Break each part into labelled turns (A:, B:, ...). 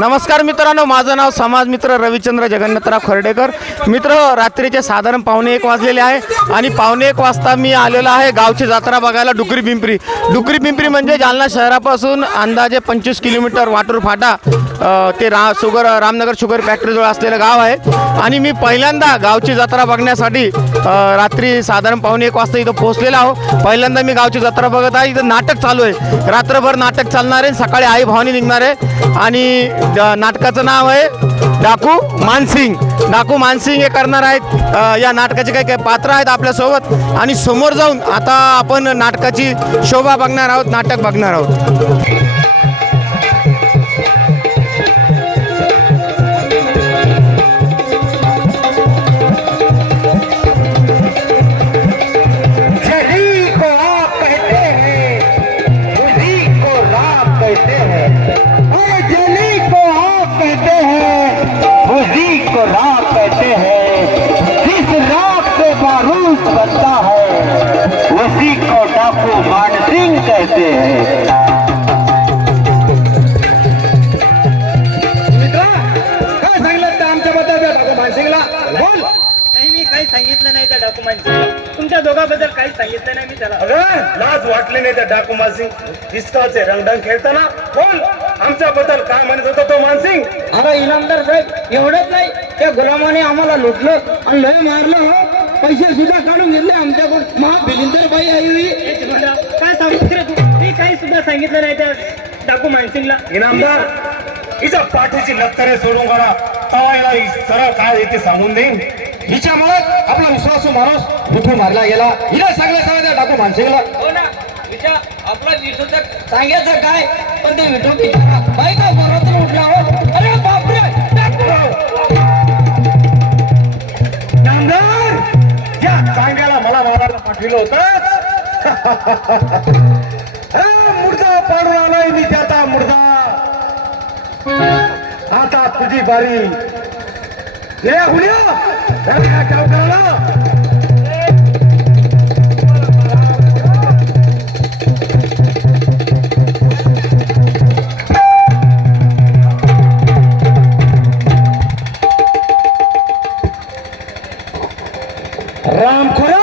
A: नमस्कार मित्रांनो माझं नाव समाज मित्र रविचंद्र जगन्नाथराव खर्डेकर. मित्र रात्रीचे साधारण पावणे एक वाजलेले आहे आणि पावणे एक वाजता मी आलेलो आहे गावची जत्रा बघायला डुकरी पिंपरी. डुकरी पिंपरी म्हणजे जालना शहरापासून अंदाजे पंचवीस किलोमीटर वाटूर फाटा. ते रा शुगर रामनगर शुगर फॅक्टरीजवळ असलेलं गाव आहे. आणि मी पहिल्यांदा गावची जत्रा बघण्यासाठी रात्री साधारण पावणे एक वाजता इथं पोहोचलेलो आहो. पहिल्यांदा मी गावची जत्रा बघत आहे. इथं नाटक चालू आहे. रात्रभर नाटक चालणार आहे. सकाळी आई भावानी निघणार आहे. आणि नाटकाचं नाव आहे डाकू मानसिंग. डाकू मानसिंग हे करणार आहेत. या नाटकाचे काही काही पात्र आहेत आपल्यासोबत. आणि समोर जाऊन आता आपण नाटकाची शोभा बघणार आहोत नाटक बघणार आहोत.
B: काय सांगितलं त्या आमच्याबद्दल त्या डाकू मानसिंगला बोल
C: नाही मी काही सांगितलं नाही त्या डॉक्युमेंटचं तुमच्या दोघांबद्दल काहीच सांगितलं नाही मी त्याला.
B: अगं लाज वाटली नाही त्या डाकू मानसिंग इस्काचे रंगढंग खेळताना. बोल आमच्याबद्दल काय म्हणत होता तो मानसिंग?
C: अरे इनामदार साहेब एवढंच नाही. त्या गुलामाने आम्हाला लुटलं आणि लय मारलं हो. पैसे सुद्धा काढून घेतले आमच्याकडून. महा बिलिंदर बाई आई सांगितलं नाही त्या डाकू मानसिंगला.
B: इनामदार हिच्या पाठीची लक्तरे सोडून करा. तवा हिला हि सरळ काय येते सांगून देईन. हिच्यामुळे आपला विश्वासू माणूस उठून मारला गेला. हिला सगळं सगळं त्या डाकू मानसिंगला.
C: हो ना आपला विठूचं सांगायचं काय? पण ते विठू बिचारा बाई का बरोबर उठला हो. अरे बापरे डाकू
B: नामदार या चांगल्याला मला मारायला पाठविलं होतं हा, मी त्याचा मुर्दा आता तुझी बारी. हे हुड्या चौकाला राम खोरा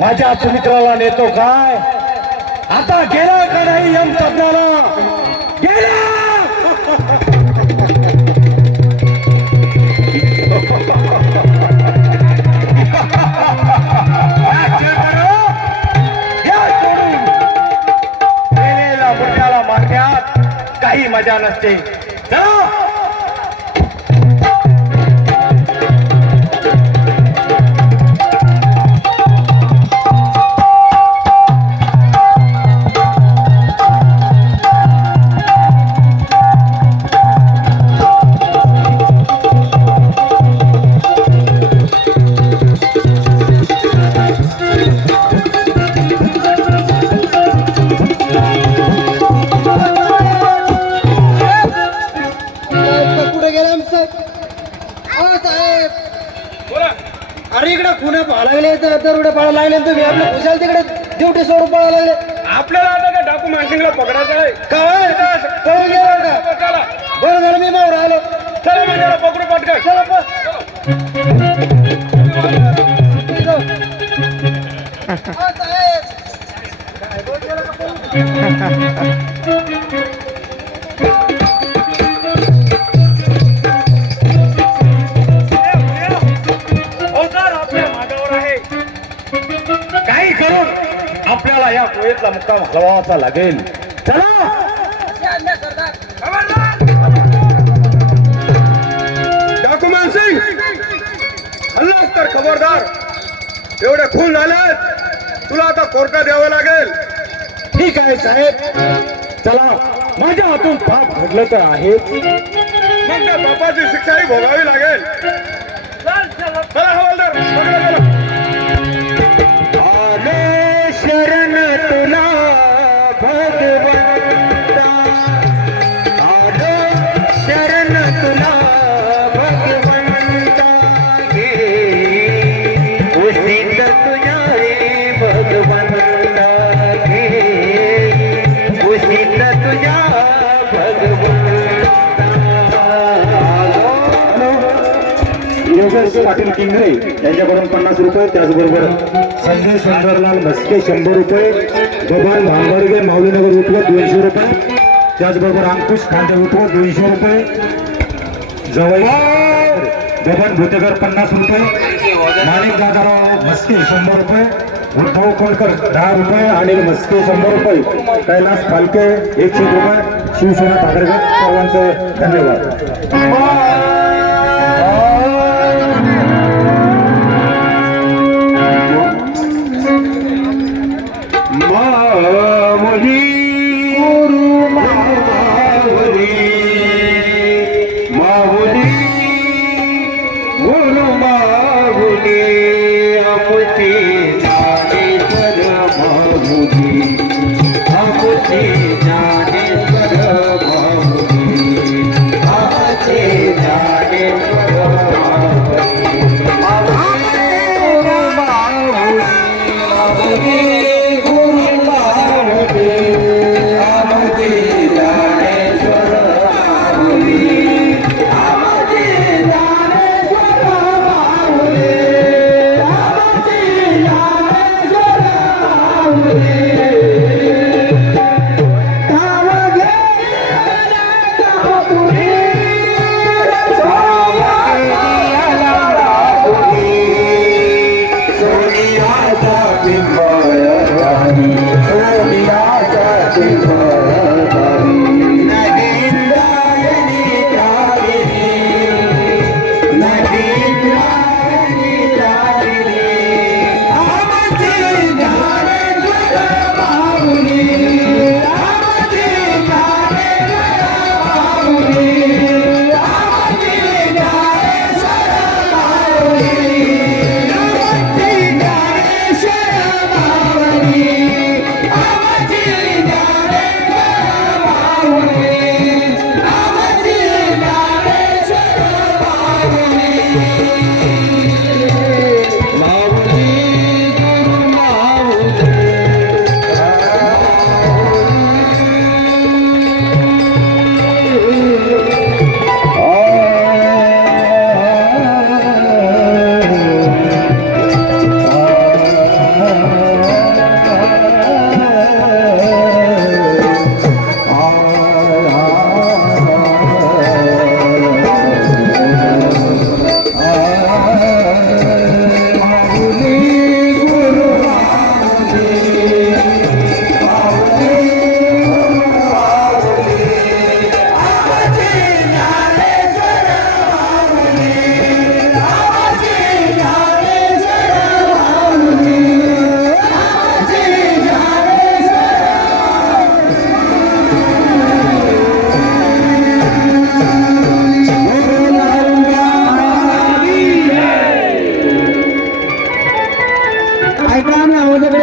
B: माझ्या सुमित्राला नेतो काय? आता गेला का नाही यम तज्ञाला गेला! गेलेल्या काही मजा नसते.
C: हा साहेब? अरे इकडे खुने पाहा लागले तर दरोडे पाळा लागले तुम्ही आपलं खुशाल तिकडे ड्युटी सोडून पळा लागले.
B: आपल्याला आता त्या डाकू मानसिंगला पकडायचं आहे?
C: काय पळून गेला का
B: चला
C: बरं झालं मी मावर आलो
B: चला मी त्याला पकडू पटकन.
C: चला साहेब.
B: आपल्याला या पोहेतला मुक्काम हलवावाचा लागेल. डॉक्युमेंट सिंग! हल्लास तर खबरदार. एवढे खून झालेत तुला आता कोर्टात यावं लागेल. ठीक आहे साहेब. चला माझ्या हातून पाप घडलं तर आहे मग त्या पापाची शिक्षाही भोगावी लागेल. चला हवालदार पाटील किंगरे यांच्याकडून पन्नास रुपये त्याचबरोबर संजय सुंदरलाल म्हस्के शंभर रुपये गोपाल भांबर्गे माऊलीनगर उठवत दोनशे रुपये त्याचबरोबर अंकुश खांदे उठवत दोनशे रुपये जवळ बबन भुतेकर पन्नास रुपये माणिक दादाराव मस्के शंभर रुपये उद्धव कोलकर दहा रुपये आणि मस्के शंभर रुपये कैलास फालके एकशे रुपये शिवसेना ठाकरेकर सर्वांचं धन्यवाद.
D: আসে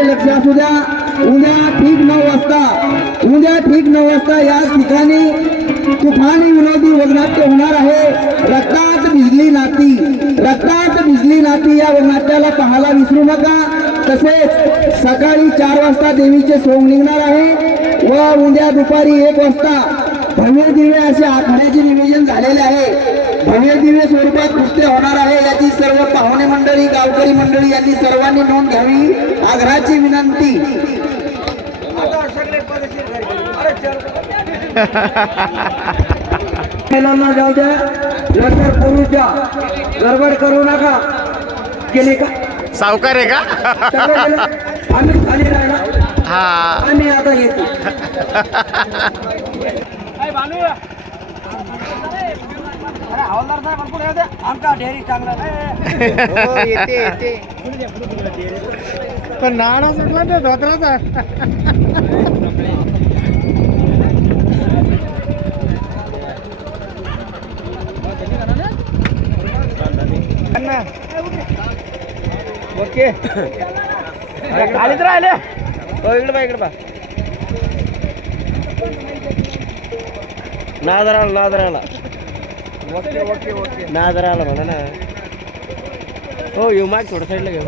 D: लक्ष असू द्या. उद्या ठीक नऊ वाजता. उद्या ठीक नऊ वाजता या ठिकाणी तुफानी विनोदी वगनाट्य होणार आहे. रक्तात भिजली नाती. रक्तात भिजली नाती या वगनाट्याला पाहायला विसरू नका. तसेच सकाळी चार वाजता देवीचे सोंग निघणार आहे व उद्या दुपारी एक वाजता भव्य दिव्य असे आखाड्याचे निवेदन झालेले आहे. भव्य दिव्य स्वरूपात कुस्त्या होणार आहे. याची सर्व पाहुणे मंडळी गावकरी मंडळी यांनी सर्वांनी नोंद घ्यावी. आग्रहाची विनंती. महिलांना जाऊ द्या. लवकर करू द्या. गडबड करू नका. गेले का?
A: सावकार आहे का?
D: आम्ही खाली राहिला.
A: हा.
D: आम्ही आता येतो. आमचा डेअरी चांगला
A: पण नाणं सुटला ते धोत्राचा
D: ओके खालीच राहिले इकडे बा इकडे बा नादराला नादराला ओके ओके ओके नादराला म्हणा ना हो येऊ माग थोडं साईडला घेऊ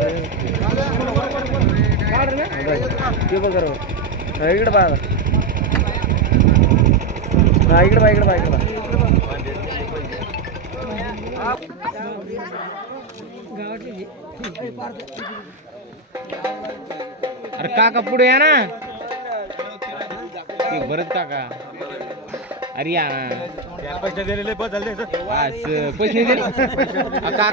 D: ते बघ करू हा इकडे बा हा इकडे बा इकडे बा इकडे बा
E: अरे या.
F: पैसे दिलेले बस झाले.
E: असं पैसे नाही दिले? काका